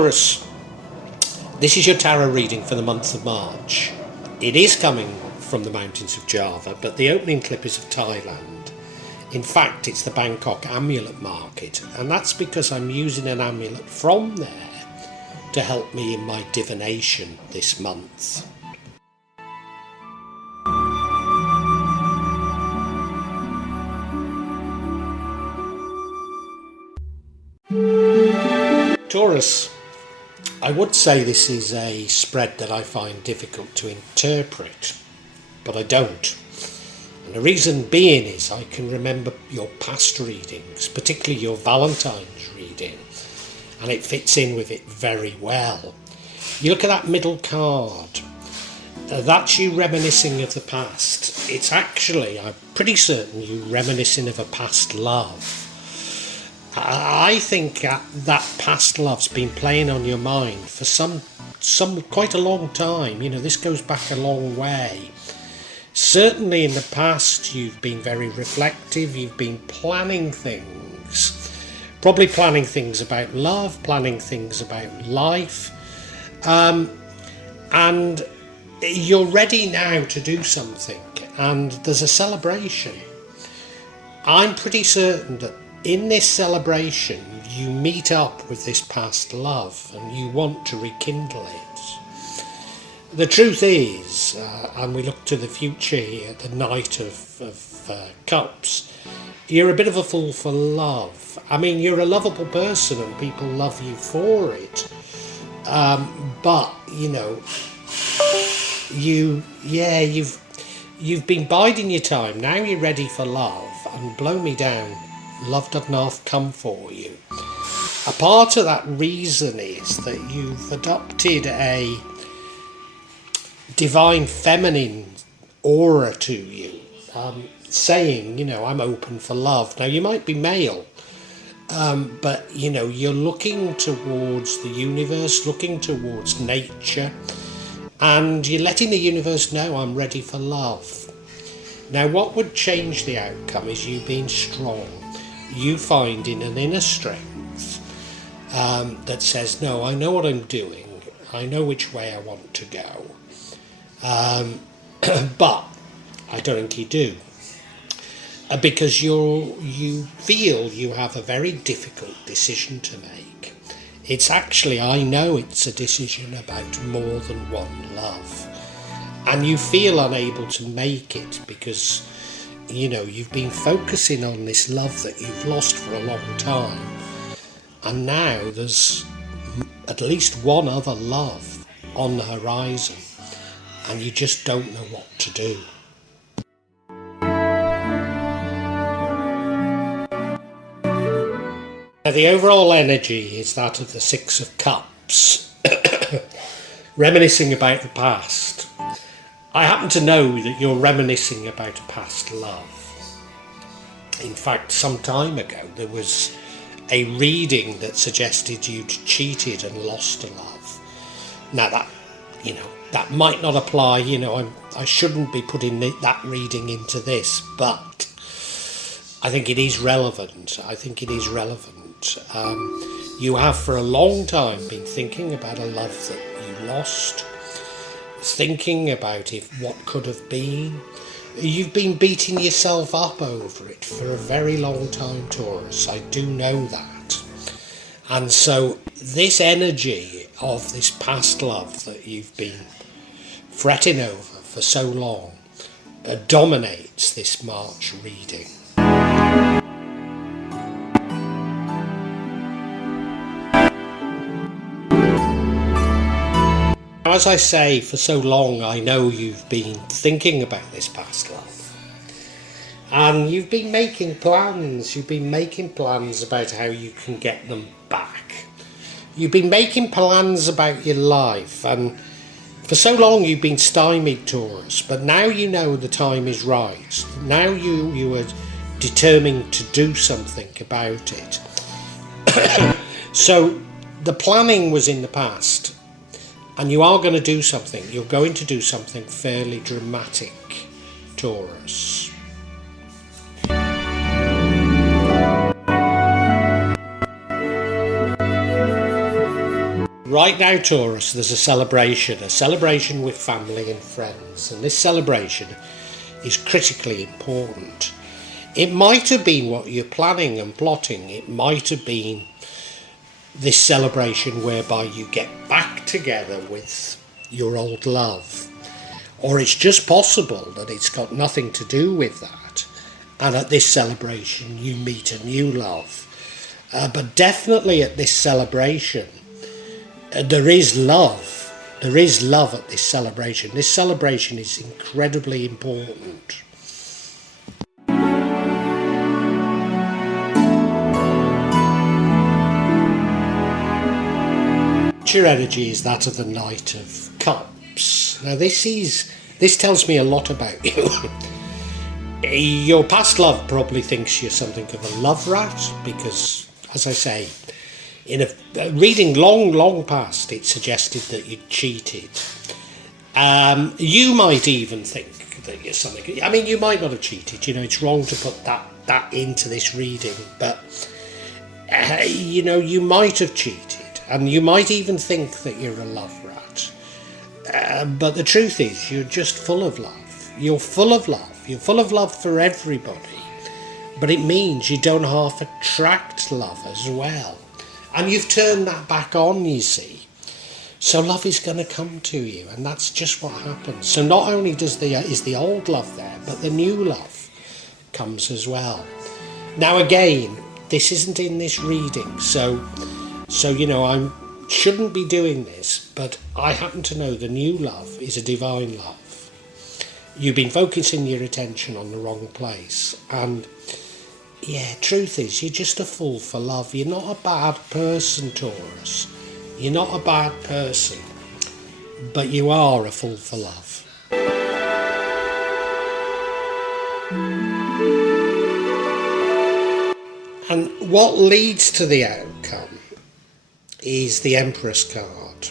Taurus, this is your tarot reading for the month of March. It is coming from the mountains of Java, but the opening clip is of Thailand. In fact, it's the Bangkok amulet market, and that's because I'm using an amulet from there to help me in my divination this month. Taurus, I would say this is a spread that I find difficult to interpret, but I don't. And the reason being is I can remember your past readings, particularly your Valentine's reading, and it fits in with it very well. You look at that middle card, that's you reminiscing of the past. It's actually, I'm pretty certain, you reminiscing of a past love. I think that past love's been playing on your mind for some quite a long time. You know, this goes back a long way. Certainly in the past you've been very reflective, you've been planning things, probably planning things about love, planning things about life, and you're ready now to do something, and there's a celebration. I'm pretty certain that in this celebration you meet up with this past love and you want to rekindle it. The truth is, and we look to the future here, the Knight of Cups, you're a bit of a fool for love. I mean, you're a lovable person and people love you for it, but you know, you've been biding your time. Now you're ready for love, and blow me down, love doesn't half come for you. A part of that reason is that you've adopted a divine feminine aura to you, saying, you know, I'm open for love. Now you might be male, but you know, you're looking towards the universe, looking towards nature, and you're letting the universe know I'm ready for love. Now what would change the outcome is you being strong, you finding an inner strength that says, no, I know what I'm doing, I know which way I want to go, but I don't think you do, because you feel you have a very difficult decision to make. It's actually, I know it's a decision about more than one love, and you feel unable to make it because, you know, you've been focusing on this love that you've lost for a long time, and now there's at least one other love on the horizon, and you just don't know what to do. Now the overall energy is that of the Six of Cups, reminiscing about the past. I happen to know that you're reminiscing about a past love. In fact, some time ago there was a reading that suggested you'd cheated and lost a love. Now that, you know, that might not apply, you know, I shouldn't be putting that reading into this, but I think it is relevant. You have for a long time been thinking about a love that you lost, thinking about what could have been. You've been beating yourself up over it for a very long time, Taurus. I do know that. And so this energy of this past love that you've been fretting over for so long dominates this March reading. As I say, for so long I know you've been thinking about this past love, and you've been making plans. You've been making plans about how you can get them back. You've been making plans about your life, and for so long you've been stymied, Taurus, but now you know the time is right. Now you are determined to do something about it. So the planning was in the past, and you are going to do something. You're going to do something fairly dramatic, Taurus. Right now, Taurus, there's a celebration with family and friends, and this celebration is critically important. It might have been what you're planning and plotting. It might have been this celebration whereby you get back together with your old love. Or it's just possible that it's got nothing to do with that. And at this celebration, you meet a new love. But definitely at this celebration, there is love. There is love at this celebration. This celebration is incredibly important. Your energy is that of the Knight of Cups. Now this tells me a lot about you. Your past love probably thinks you're something of a love rat because, as I say, in a reading long past, it suggested that you cheated. You might even think that you're something. I mean, you might not have cheated. You know, it's wrong to put that into this reading, but you know, you might have cheated. And you might even think that you're a love rat. But the truth is, you're just full of love. You're full of love. You're full of love for everybody. But it means you don't half attract love as well. And you've turned that back on, you see. So love is going to come to you. And that's just what happens. So not only is the old love there, but the new love comes as well. Now again, this isn't in this reading. So, you know, I shouldn't be doing this, but I happen to know the new love is a divine love. You've been focusing your attention on the wrong place. And, yeah, truth is, you're just a fool for love. You're not a bad person, Taurus. You're not a bad person. But you are a fool for love. And what leads to the outcome is the Empress card.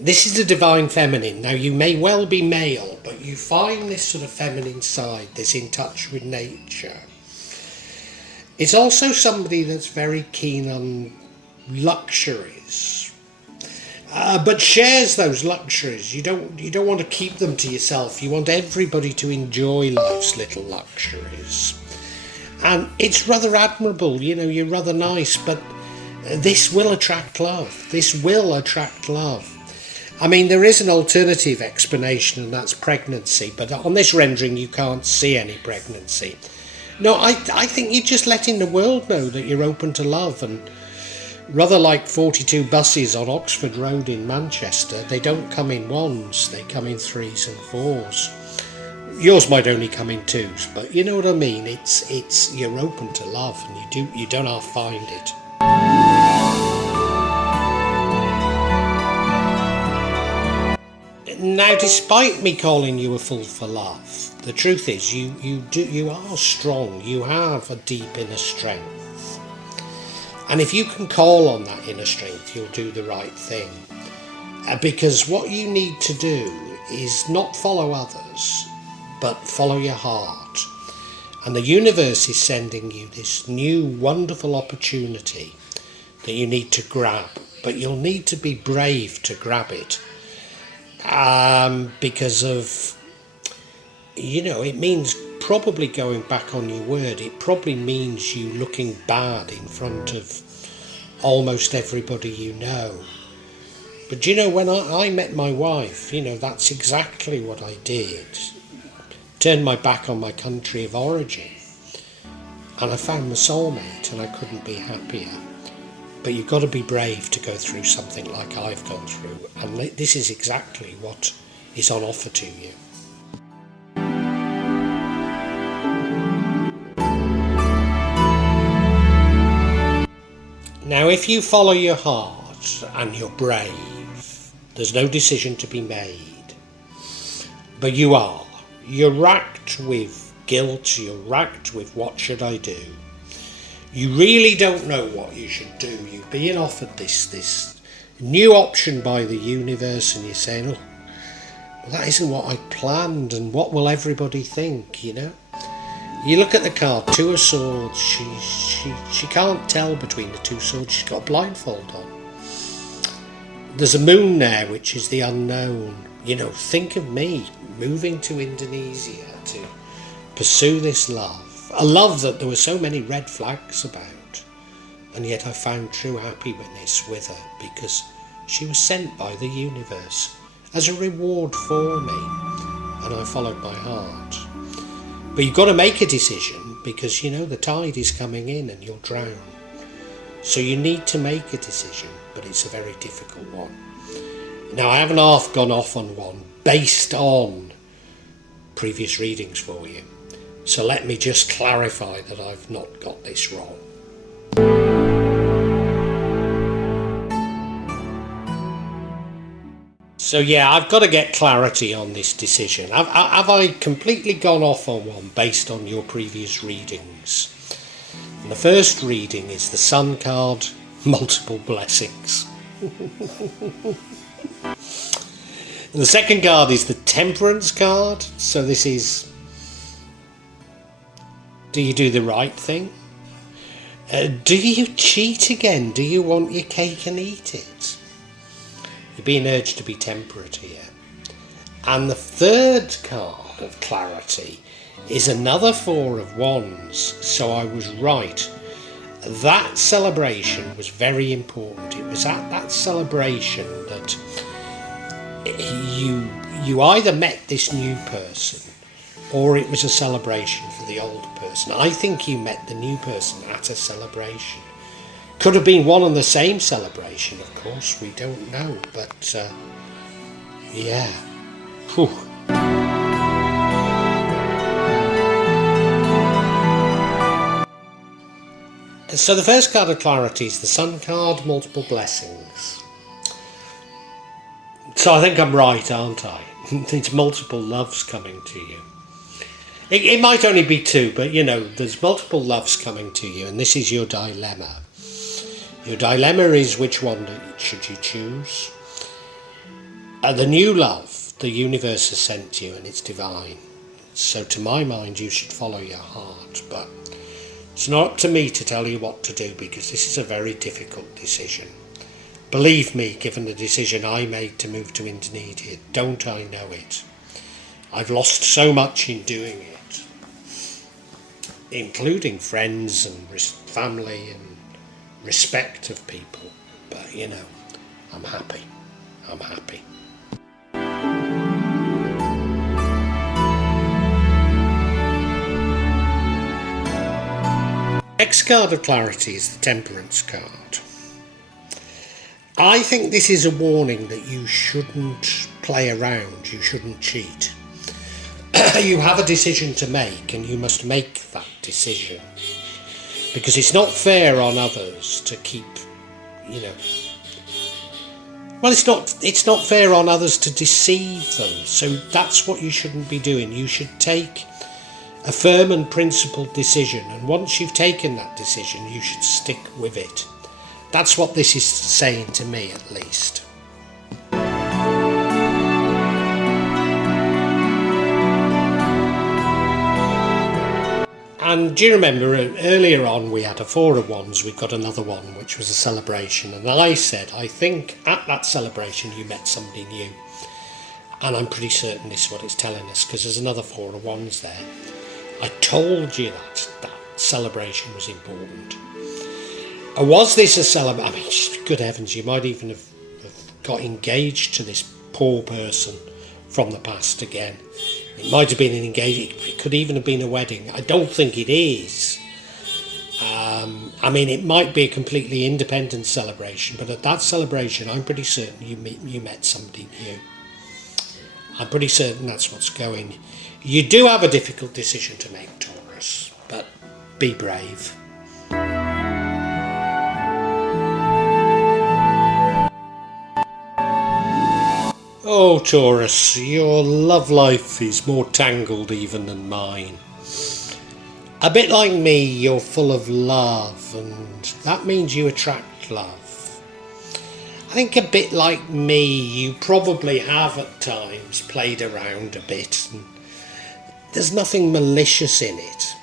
This is the divine feminine. Now you may well be male, but you find this sort of feminine side, this in touch with nature. It's also somebody that's very keen on luxuries, but shares those luxuries. You don't want to keep them to yourself. You want everybody to enjoy life's little luxuries. And it's rather admirable, you know, you're rather nice, but this will attract love. This will attract love. I mean, there is an alternative explanation, and that's pregnancy, but on this rendering you can't see any pregnancy. No, I think you're just letting the world know that you're open to love, and rather like 42 buses on Oxford Road in Manchester, they don't come in ones, they come in threes and fours. Yours might only come in twos, but you know what I mean. It's you're open to love, and you don't half find it. Now, despite me calling you a fool for love, the truth is you are strong. You have a deep inner strength, and if you can call on that inner strength, you'll do the right thing. Because what you need to do is not follow others, but follow your heart. And the universe is sending you this new wonderful opportunity that you need to grab, but you'll need to be brave to grab it. Because of, you know, it means probably going back on your word. It probably means you looking bad in front of almost everybody you know. But you know, when I met my wife, you know, that's exactly what I did. Turned my back on my country of origin, and I found my soulmate, and I couldn't be happier. But you've got to be brave to go through something like I've gone through, and this is exactly what is on offer to you. Now, if you follow your heart and you're brave, there's no decision to be made. But you are. You're racked with guilt, you're racked with what should I do. You really don't know what you should do. You're being offered this new option by the universe, and you're saying, oh, well, that isn't what I planned, and what will everybody think, you know? You look at the card, Two of Swords. She can't tell between the two swords. She's got a blindfold on. There's a moon there, which is the unknown. You know, think of me moving to Indonesia to pursue this love. A love that there were so many red flags about. And yet I found true happiness with her because she was sent by the universe as a reward for me. And I followed my heart. But you've got to make a decision because, you know, the tide is coming in and you'll drown. So you need to make a decision, but it's a very difficult one. Now, I haven't half gone off on one based on previous readings for you. So let me just clarify that I've not got this wrong. So yeah, I've got to get clarity on this decision. Have I completely gone off on one based on your previous readings? And the first reading is the Sun card, multiple blessings. And the second card is the Temperance card. So this is, do you do the right thing? Do you cheat again? Do you want your cake and eat it? You're being urged to be temperate here. And the third card of clarity is another Four of Wands. So I was right. That celebration was very important. It was at that celebration that you either met this new person or it was a celebration for the old person. I think you met the new person at a celebration. Could have been one and the same celebration, of course, we don't know, but yeah. Whew. So the first card of clarity is the Sun card, multiple blessings. So I think I'm right, aren't I? It's multiple loves coming to you. It might only be two, but you know, there's multiple loves coming to you, and this is your dilemma. Your dilemma is which one should you choose? The new love the universe has sent you, and it's divine. So to my mind, you should follow your heart, but it's not up to me to tell you what to do because this is a very difficult decision. Believe me, given the decision I made to move to Indonesia, don't I know it? I've lost so much in doing it, including friends and family and respect of people, but you know, I'm happy. Next card of clarity is the Temperance card. I think this is a warning that you shouldn't play around, you shouldn't cheat. You have a decision to make and you must make that decision. Because it's not fair on others to keep, you know... Well, it's not fair on others to deceive them. So that's what you shouldn't be doing. You should take a firm and principled decision. And once you've taken that decision, you should stick with it. That's what this is saying to me, at least. And do you remember earlier on we had a Four of Wands, we got another one which was a celebration, and I said I think at that celebration you met somebody new, and I'm pretty certain this is what it's telling us because there's another Four of Wands there. I told you that celebration was important. Was this a celebration? I mean, good heavens, you might even have got engaged to this poor person from the past again. It might have been an engagement, it could even have been a wedding. I don't think it is. I mean, it might be a completely independent celebration, but at that celebration, I'm pretty certain you met somebody new. I'm pretty certain that's what's going. You do have a difficult decision to make, Taurus, but be brave. Oh, Taurus, your love life is more tangled even than mine. A bit like me, you're full of love, and that means you attract love. I think a bit like me, you probably have at times played around a bit, and there's nothing malicious in it.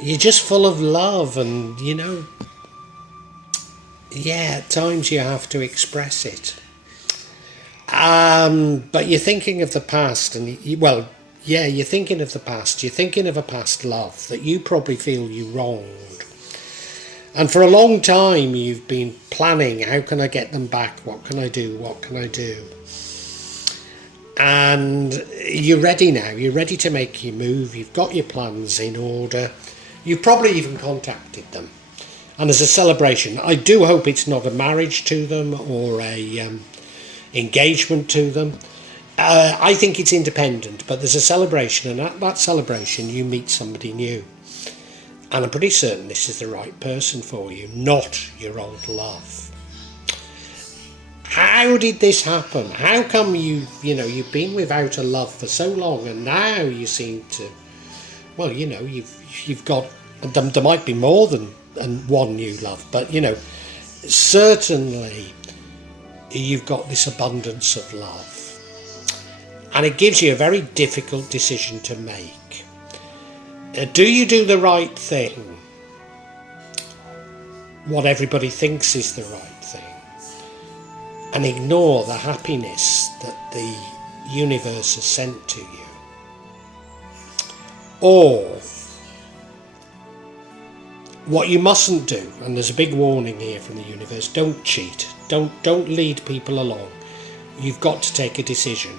You're just full of love, and you know, Yeah, at times you have to express it. But you're thinking of the past, and well, yeah, you're thinking of the past. You're thinking of a past love that you probably feel you wronged. And for a long time, you've been planning, how can I get them back? What can I do? What can I do? And you're ready now. You're ready to make your move. You've got your plans in order. You've probably even contacted them. And as a celebration, I do hope it's not a marriage to them or a engagement to them. I think it's independent, but there's a celebration, and at that celebration you meet somebody new. And I'm pretty certain this is the right person for you, not your old love. How did this happen? How come you've been without a love for so long, and now you seem to, well, you've got, there might be more than one new love, but certainly you've got this abundance of love. And it gives you a very difficult decision to make. Do you do the right thing? What everybody thinks is the right thing? And ignore the happiness that the universe has sent to you? Or what you mustn't do, and there's a big warning here from the universe, don't cheat. Don't lead people along. You've got to take a decision.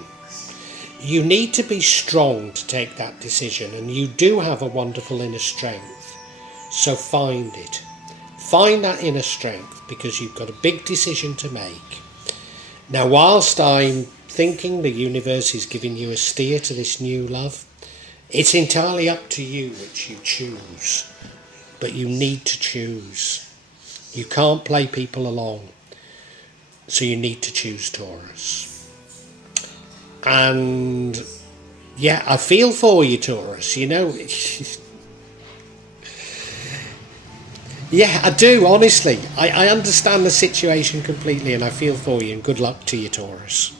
You need to be strong to take that decision, and you do have a wonderful inner strength. So find it. Find that inner strength, because you've got a big decision to make. Now, whilst I'm thinking the universe is giving you a steer to this new love, it's entirely up to you which you choose. But you need to choose. You can't play people along. So you need to choose Taurus. And yeah, I feel for you, Taurus. Yeah, I do, honestly. I understand the situation completely, and I feel for you, and good luck to you, Taurus.